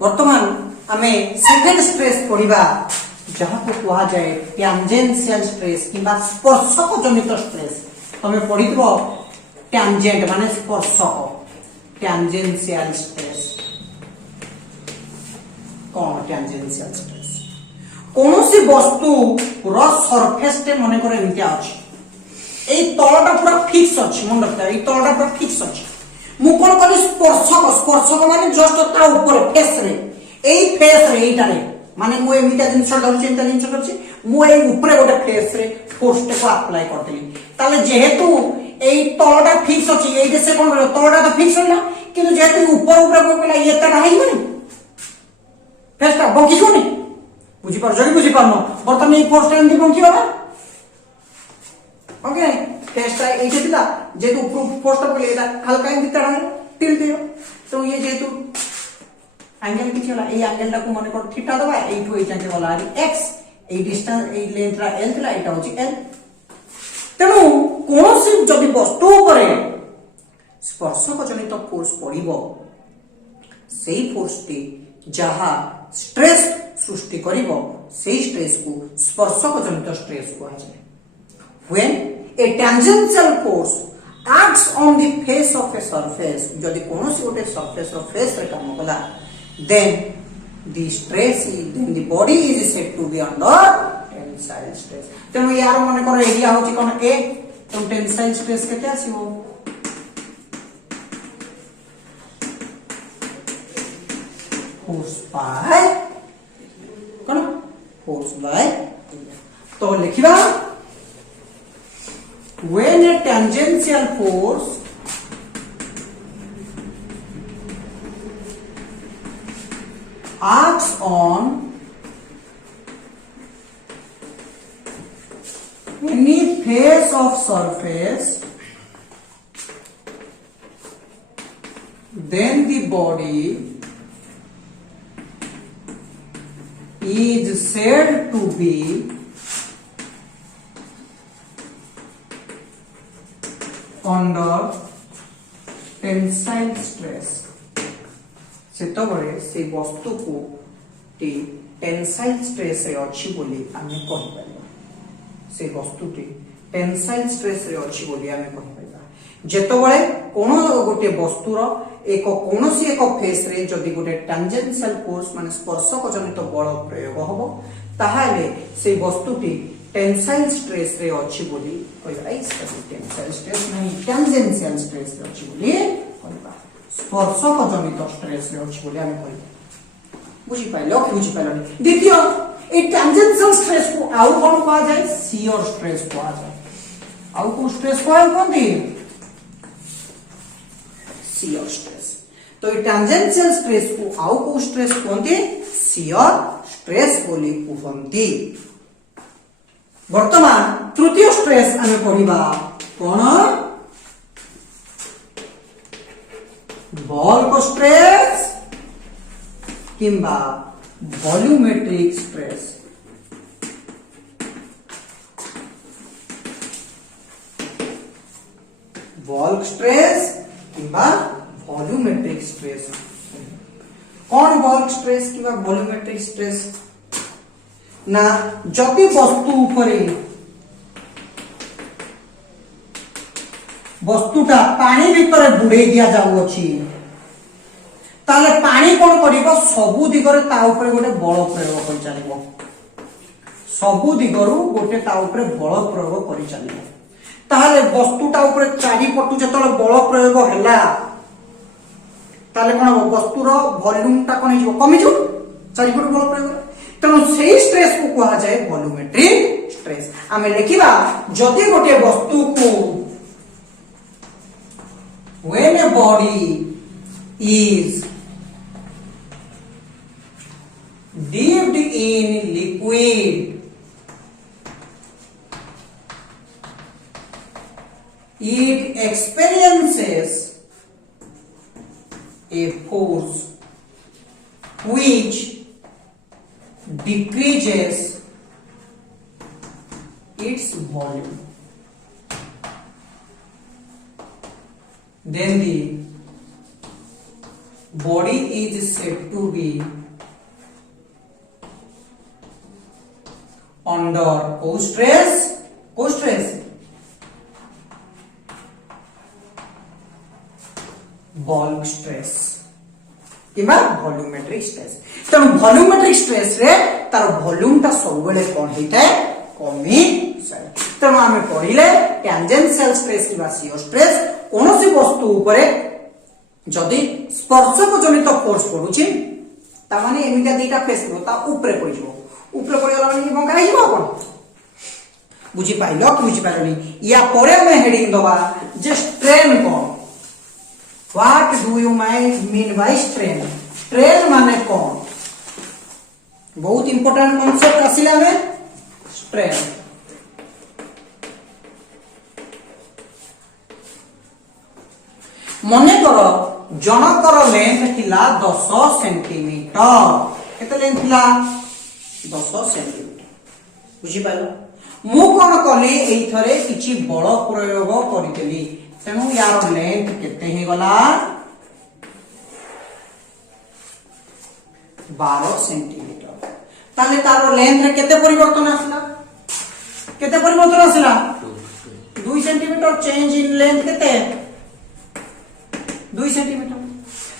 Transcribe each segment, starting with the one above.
वर्तमान आमे second stress पढ़िबा जहाँ को कहा जाए टैंजेंशियल स्ट्रेस किंबा स्पर्शक जनित स्ट्रेस। तमे पढ़िथबो टैंजेंट माने स्पर्शक, टैंजेंशियल स्ट्रेस कौन? टैंजेंशियल स्ट्रेस कोनोसी वस्तु पूरा सरफेस टे मने करे एमितिया अछि, एई तळटा पूरा फिक्स अछि, मन रखता एई तळटा पूरा फिक्स अछि। मु कोन कली स्पर्शक, स्पर्शक माने जस्ट ता ऊपर फेस रे, एई फेस रे एइटा रे माने मु एमितिया जिंस धरछि, एमितिया जिंस धरछि, मु एई ऊपर गोटे फेस रे फोर्स टे को अप्लाई करदेली। ताले जेहेतु एई तळटा फिक्स अछि, एइ से कोन तळटा तो फिक्स होला, किंतु जेहेतु ऊपर ऊपर को कला ये ता नाही बनी फेसटा बंकी कोनी, बुझी पार जरी बुझी पारनो बर्तमान एई फोर्स टा एमती बंकी होला। ओके फेसटा एइटे दिला जेहेतु ऊपर फोर्स टा पले एटा हल्का एमती तळा तिल दियो, तो ये जेहेतु एंगल किछि होला, एई एंगल टा को माने कर थीटा दबा, एइठु एइ जाके वाला x, एई डिस्टेंस एई लेंथ रा l थिला, एटा होची l। तेनु कोनोसी जदि वस्तु उपरे स्पर्शक जनित फोर्स पड़िबो, सेई फोर्स टी जहा स्ट्रेस सृष्टि करिबो, सेई स्ट्रेस को स्पर्शक जनित स्ट्रेस को आछे। When a tangential force acts on the face of a surface, जदि कोनोसी गोटे सरफेस रो फेस रे काम कला, then the body is said to be under tensile stress। तेनु यार मने कर एरिया होची कोन a, तो टेंसाइल स्ट्रेस केते आसीबो फोर्स बाय कोन फोर्स बाय। तो लिखिबा when a tangential force acts on any face of surface, then the body is said to be under tensile stress. सेतबळे से वस्तु को टी टेंसाइल स्ट्रेस रे अछि बोली आमे कहि परिबा, से वस्तु टी टेंसाइल स्ट्रेस रे अछि बोली आमे कहि परिबा। जेतबळे कोनो गोटे वस्तुर एक कोनोसी एक फेस रे जदि गोटे टैंजेंशियल फोर्स माने स्पर्शक जनित बल प्रयोग हबो, ताहाले से वस्तुटी टेंसाइल स्ट्रेस रे अछि बोली कहबा। एई टेंसाइल स्ट्रेस नहीं टैंजेंशियल स्ट्रेस रे अछि बोली कहबा, स्पर्शक जनित स्ट्रेस रे अछि बोली आमे कहबा। बुझी पाइलो कि बुझी पाइलो? द्वितीय ए टैंजेंशियल स्ट्रेस को आउ कोन कहा जाय? शियर स्ट्रेस कहा जाय। आउ को स्ट्रेस को कोनती? Shear stress. तो ए टैंजेंशियल स्ट्रेस को आउ को स्ट्रेस कोनती? शियर स्ट्रेस बोली कहंती। वर्तमान तृतीय स्ट्रेस आमे पढ़िबा कोन? बल्क स्ट्रेस किंबा वॉल्यूमेट्रिक स्ट्रेस। बल्क स्ट्रेस किंबा वॉल्यूमेट्रिक स्ट्रेस। कौन बल्क स्ट्रेस किंबा वॉल्यूमेट्रिक स्ट्रेस ना जति वस्तु उपरे वस्तुटा पानी भितर बुड़े दिया जाउ अछि, ताले पानी कोन करिवो? सबु दिगरे ता ऊपर गोटे बल प्रयोग करि चलिबो, सबु दिगरु गोटे ता ऊपर बल प्रयोग करि चलिबो। ताले वस्तुटा ऊपर चारि पटु जतले बल प्रयोग हैला, ताले कोन वस्तुर वॉल्यूम टा कोन हिजो कमी जो चारि पटु बल प्रयोग। तेणु से स्ट्रेस को कहा जाए वॉल्यूमेट्रिक स्ट्रेस। आमे लिखिबा जदि गोटे वस्तु को when a body is dipped in liquid, it experiences a force which decreases its volume. Then the body is said to be under co stress bulk stress किबा वॉल्यूमेट्रिक स्ट्रेस तेणु volumetric stress रे तार volume ता सब बेले कोन हेता है कमी जाय तेणु आमे पढिले टैंजेंशियल स्ट्रेस किबा शियर स्ट्रेस कोनोसी वस्तु उपरे जदि स्पर्शक जनित फोर्स पडुची ता माने एमिका दुईटा फेस रो ता ऊपरे पडिजो ऊपरे पडिगला माने बंका हे जिवो कोन बुझी पाइलो कि बुझी पाइलोनी या परे में हेडिंग दबा जे स्ट्रेन कोन what do you mean by strain strain माने कोन बहुत इंपोर्टेंट कांसेप्ट आसिला में स्ट्रेन मने करो जनकर लेंथ थिला 10 सेंटीमीटर केते लेंथ थिला 10 सेंटीमीटर बुझी पाइलो मु कोन कली एई थरे किछि बळ प्रयोग करितली तेणु यार लेंथ केते हे गला 12 सेंटीमीटर ताले तारो लेंथ रे केते परिवर्तन आसला 2 सेंटीमीटर चेंज इन लेंथ केते 2 सेंटीमीटर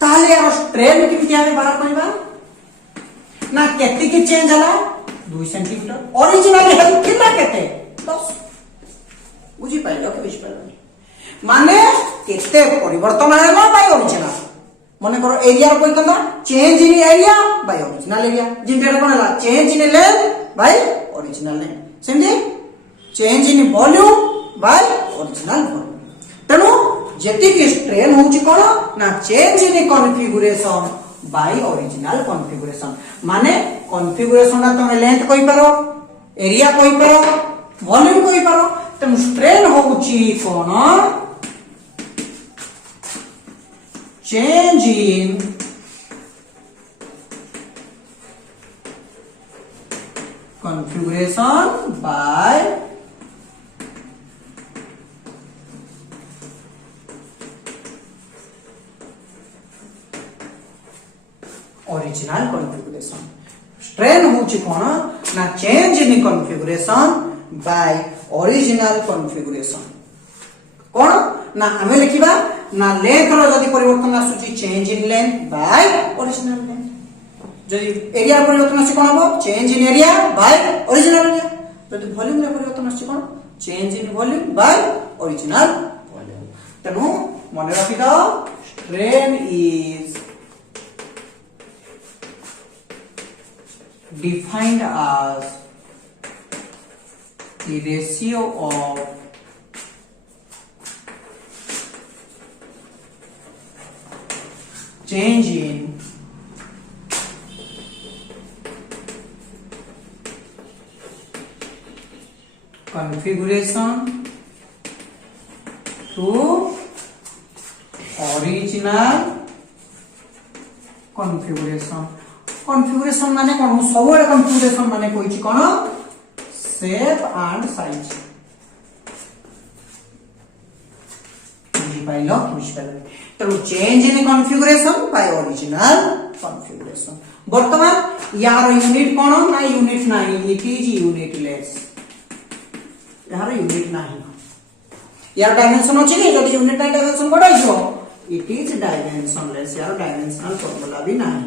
ताले यार स्ट्रेन किमति हमें बाहर करबा ना केते की चेंज हला 2 सेंटीमीटर ओरिजिनल हेल्थ कितना केते 10 बुझी पाइलो कि बुझी पाइलो माने केते परिवर्तन हैला बाय ओरिजिनल मने करो एरिया रो कोइ कंदा change in area by original area जिंटेडा कोन हला change in length by original length सेमि change in volume by original volume तेनु जेति की स्ट्रेन होउची कोन ना change in configuration by original configuration माने कॉन्फ़िगरेशन ना तमे लेंथ कोइ पारो एरिया कोइ पारो वॉल्यूम कोइ पारो तेनु स्ट्रेन होउची कोन change in configuration by original configuration strain होउची कोन ना change in configuration by original configuration कोन ना हमें लिखिबा ना लेंथ रो जदी परिवर्तन आसुची change in length by original length जदी एरिया परिवर्तन आसी कोन हो change in area by original area जदी वॉल्यूम रे परिवर्तन आसी कोन change in volume by original volume तनु मने रखि दो strain is defined as the ratio of change in configuration to original configuration configuration माने कोन सबरे configuration माने कोइची कोन shape and size बुझी पाइलो बुझी पाइलो तो change in configuration by original configuration वर्तमान यार यूनिट कोन ना यूनिट नाही इट इज यूनिट लेस यार यूनिट नाही यार डायमेंशन अछि नै जदी यूनिट नाही डायमेंशन बढ़ाई छो इट इज डायमेंशन लेस यार डायमेंशनल फार्मूला भी नाही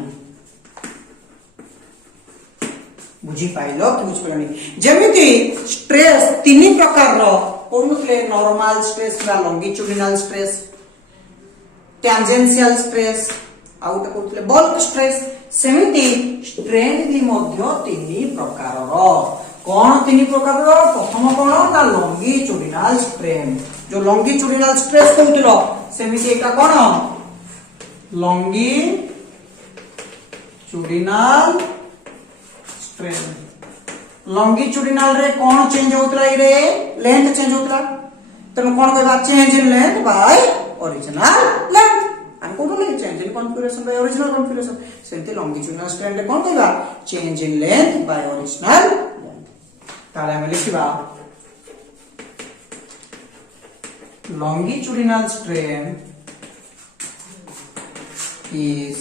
बुझी पाइलो कि बुझी पाइलो जेमिति स्ट्रेस तीन प्रकार रो कोनथले नॉर्मल स्ट्रेस बा लॉन्गिट्यूडिनल स्ट्रेस टैंजेंशियल स्ट्रेस आउट कोथले बल्क स्ट्रेस सेमिति स्ट्रेन भी मध्य तीन प्रकार रो कोन तीन प्रकार रो प्रथम कोन ना लॉन्गिट्यूडिनल स्ट्रेन जो लॉन्गिट्यूडिनल स्ट्रेस कहउतिलो सेमिति एका कोन लॉन्गिट्यूडिनल स्ट्रेन लॉन्गिट्यूडिनल रे कोन चेंज होतला रे लेंथ चेंज होतला तने कोन कहबा change in length by original length हम कोन ले change in configuration by original configuration सेंते लॉन्गिट्यूडिनल स्ट्रेन रे कोन कहबा change in length by original length ताले हम लिखिबा longitudinal strain is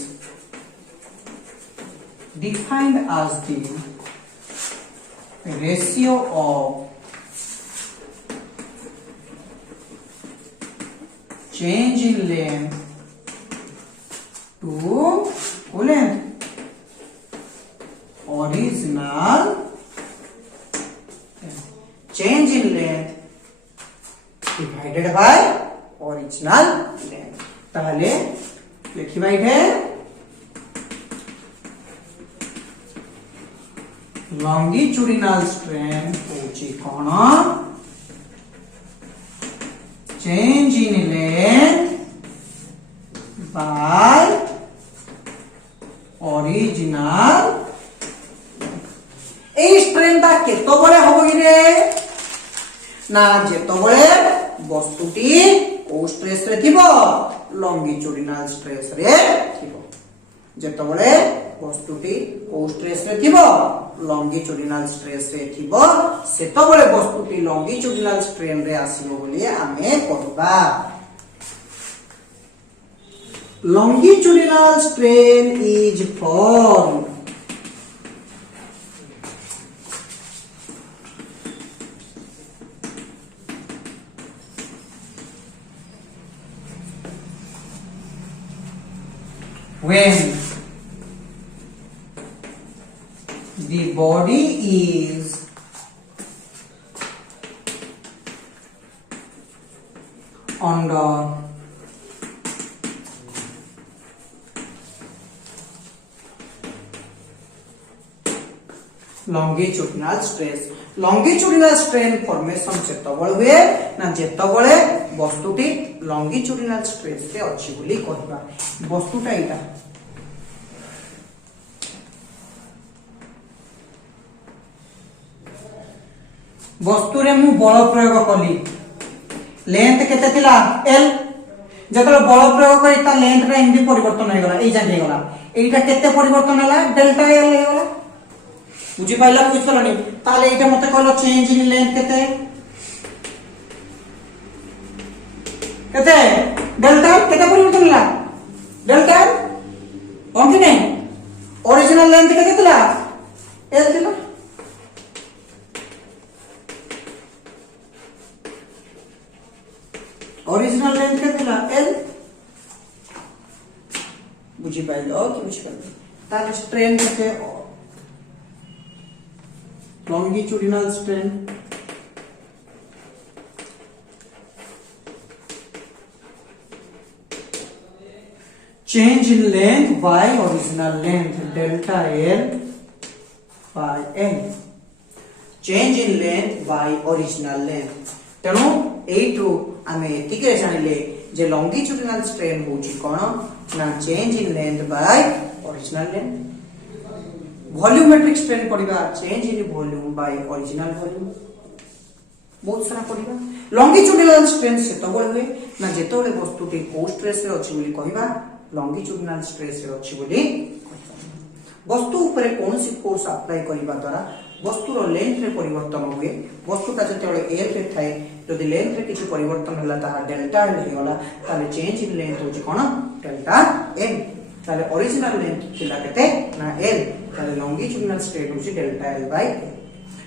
defined as the ratio of change in length to length original change in length divided by original length তাহলে লিখিবা এঠে longitudinal strain होची कोन change in length by original এই স্ট্রেনটা কেতবেলে হবো কি রে না যেতবেলে বস্তুটি ও স্ট্রেস রে থিব লংগিচুডিনাল স্ট্রেস রে থিব যেতবেলে বস্তুটি ও স্ট্রেস রে থিব লংগিচুডিনাল স্ট্রেস রে থিব সেতবেলে বস্তুটি লংগিচুডিনাল স্ট্রেন রে আসিব বলি আমি কহবা longitudinal strain is formed when the body is under longitudinal stress longitudinal strain formation যেতବେଳେ ହୁଏ ନା ଯେତବେଳେ ବସ୍ତୁଟି longitudinal stress ରେ ଅଛି ବୋଲି କହିବା ବସ୍ତୁଟା ଏଇଟା ବସ୍ତୁରେ ମୁଁ ବଳ ପ୍ରୟୋଗ କଲି ଲେନ୍ଥ କେତେ ଥିଲା l ଯେତେବେଳେ ବଳ ପ୍ରୟୋଗ କରି ତା ଲେନ୍ଥ ରେ ଏମିତି ପରିବର୍ତ୍ତନ ହେଇଗଲା ଏଇ ଯାକେ ହେଇଗଲା এইটা কেতে পরিবর্তন হলা ডেল্টা এল ହେଇଗଲା বুঝি পাইলা বুঝছলনি তাহলে এইটা মতে কইলো চেঞ্জ ইন লেন্থ কেতে কেতে ডেল্টা কেতে পরিবর্তন হলা ডেল্টা কোন কি নাই অরিজিনাল লেন্থ কেতে ଥିଲା এল ଥିଲା ओरिजिनल लेंथ केते ଥିଲା l बुझी पाइलो कि बुझी पाइलो तार स्ट्रेन केते longitudinal strain change in length by original length delta l by n change in length by original length तेणु एठू आमे एतिके जानिले जे लॉन्गिट्यूडिनल स्ट्रेन होची कोन ना change in length by original length volumetric strain पडिबा change in volume by original volume बहुत सारा पडिबा longitudinal strain से तबल हुए ना जेतोले वस्तुटी को स्ट्रेस रे अछि बोली कहिबा लॉन्गिट्यूडिनल स्ट्रेस रे अछि बोली वस्तु ऊपर कोनसी फोर्स अप्लाई करिबा द्वारा वस्तुर लेंथ रे परिवर्तन हुए वस्तुटा जतेबेले एल रे थाए यदि लेंथ रे किछि परिवर्तन होला ता डेल्टा एल हेगला ताले चेंज इन लेंथ होछि कोन डेल्टा एन ताले ओरिजिनल लेंथ थिला केते ना एल ताले लॉन्गिट्यूडिनल स्ट्रेन होछि डेल्टा एल बाय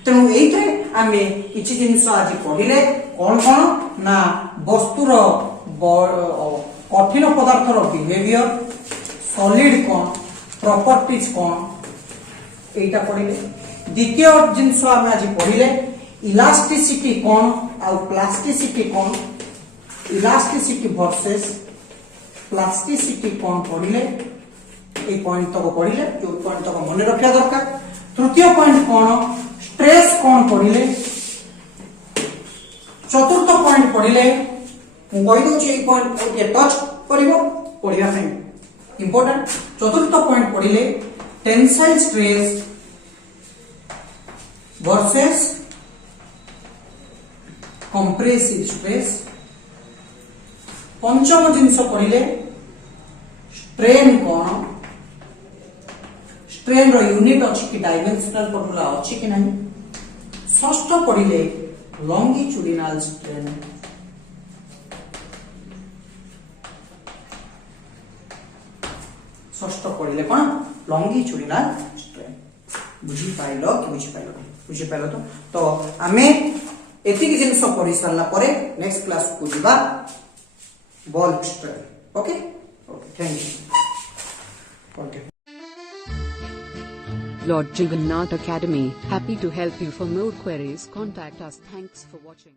तेनु एइथे आमे किछि जिंस आज पढिले कोन कोन ना वस्तुर कठिन पदार्थर बिहेवियर सॉलिड कोन प्रॉपर्टीज कोन एटा पढिले द्वितीय जिनस आमे आज पढिले इलास्टिसिटी कोन आ प्लास्टिसिटी कोन इलास्टिसिटी वर्सेस प्लास्टिसिटी कोन पढिले ए पॉइंट तक पढिले जो पॉइंट तक मन रखिया दरकार तृतीय पॉइंट कोन स्ट्रेस कोन पढिले चतुर्थ पॉइंट पढिले मु कहि दोची ए पॉइंट ए टच करिवो पढिया ପାଇଁ इंपोर्टेंट चतुर्थ पॉइंट पढिले tensile stress versus compressive stress पंचम जिनस पढिले स्ट्रेन कोन स्ट्रेन रो यूनिट अछि कि डायमेंशनल फॉर्मूला अछि कि नहीं षष्ठ पढिले लॉन्गिट्यूडिनल स्ट्रेन ষষ্ঠ পড়িলে কোন লঙ্গিচুডিনাল স্ট্রেন বুঝি পাইলো কি বুঝি পাইলো তো আমি এতিକି ଜିନିଷ ପଢି ସାରିଲା ପରେ ନେକ୍ସଟ କ୍ଲାସ କୁ ଯିବା ବଲ୍ strain okay thank you Lord Jagannath Academy, happy to help you. For more queries, contact us. Thanks for watching.